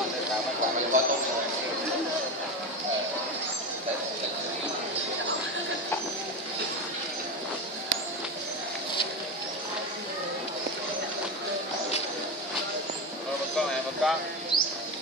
อกเลยครับมากกว่า มันก็ต้อง เออมันกล้องไงมันกล้อง สุดยอดเนี่ยนั่งชมว่าเ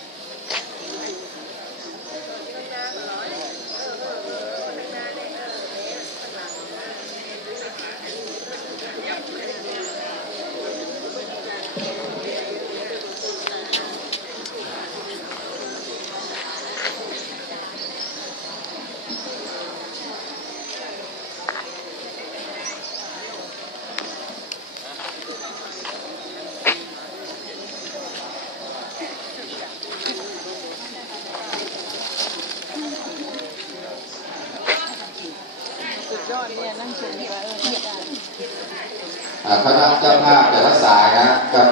ออเนี่ย คณะเจ้าภาพแต่ละสายนะกับ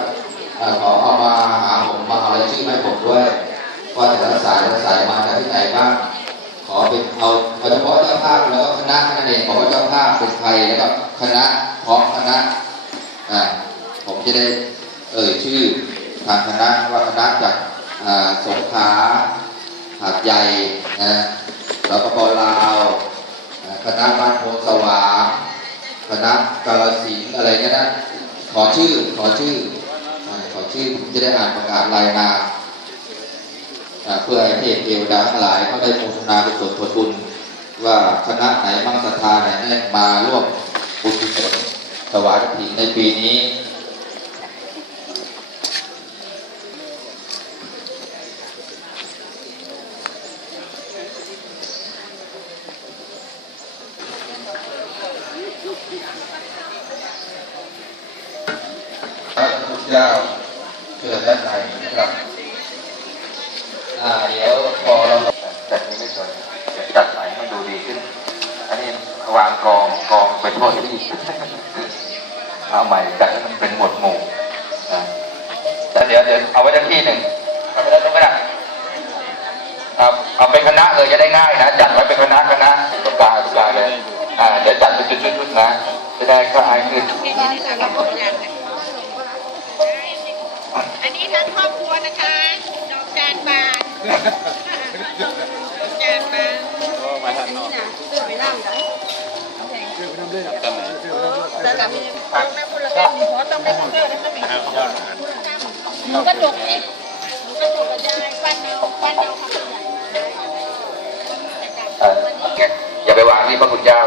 ขอเอามาหาผมมาเอารายชื่อให้ผมด้วยว่าแต่ละสายแต่ละสายมาจากที่ไหนบ้างขอเป็นเอาเอาเฉพาะเจ้าภาพแล้วก็คณะนั่นเองบอกว่าเจ้าภาพเป็นใครแล้วก็คณะพร้อมคณะอ่าผมจะได้เอ่ยชื่อทางคณะว่าคณะจากอ่าสงขลาหาดใหญ่นะแล้วก็ปลาว คณะบ้านโพนสว่างคณะกาลสินอะไรเงี้ยนะขอชื่อขอชื่อขอชื่อผมจะได้อ่านประกาศรายงานเพื่อให้เทพเทวดาทั้งหลายเขาได้โฆษณาเป็นส่วนผลบุญว่าคณะไหนมั่งศรัทธาไหนเน่ยมาร่วมบุญกุศลถวายกฐินในปีนี้ พระพุทธ เจ้าเกิดด้านในครับอ่าเดี๋ยวพอเราแต่นี้ไม่สวยจัดใหม่ให้ดูดีขึ้น อันนี้วางกองกองเป็นพวที่เอาใหม่จัดให้มันเป็นหมวดหมู่นะแต่เดี๋ยวเดี๋ยวเอาไว้ที่ที่หนึ่งเอาไปแล้วตรงนั้นนะเอาเอาเป็นคณะเลยจะได้ง่ายนะจัดไว้เป็นคณะคณะตรงกลาตรงกลาเลยอ่าเดี๋ยวจัดเป็นจุดๆๆนะจะได้ก็อายขึ้น อันนี้ทั้งครอบครัวนะคะดอกจานบานดอกจานบานโอ้มาทางนอกเสื้อไปนั่งได้ตำแหน่งแต่ละมีต้องได้คนละแบบเพราะต้องได้คนเดียวนะไม่ห้ามยอดอาหารหนูกระจกนี่หนูกระจกกระจายปั้นเอาปั้นเอาคำใหญ่เอ่ออย่าไปวางที่พระคุณเจ้า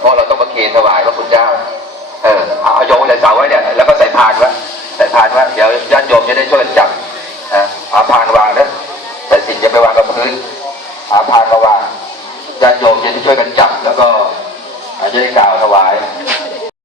เพราะเราต้องมาเคนถวายพระคุณเจ้า เออเอาเอาโยงใส่เสาไว้เนี่ยแล้วก็ใส่พานไว้ใส่พานไว้เดี๋ยว กับพื้นหาพากระวางญาติโยมจะได้ช่วยกันจับแล้วก็อาจจะได้กล่าวถวาย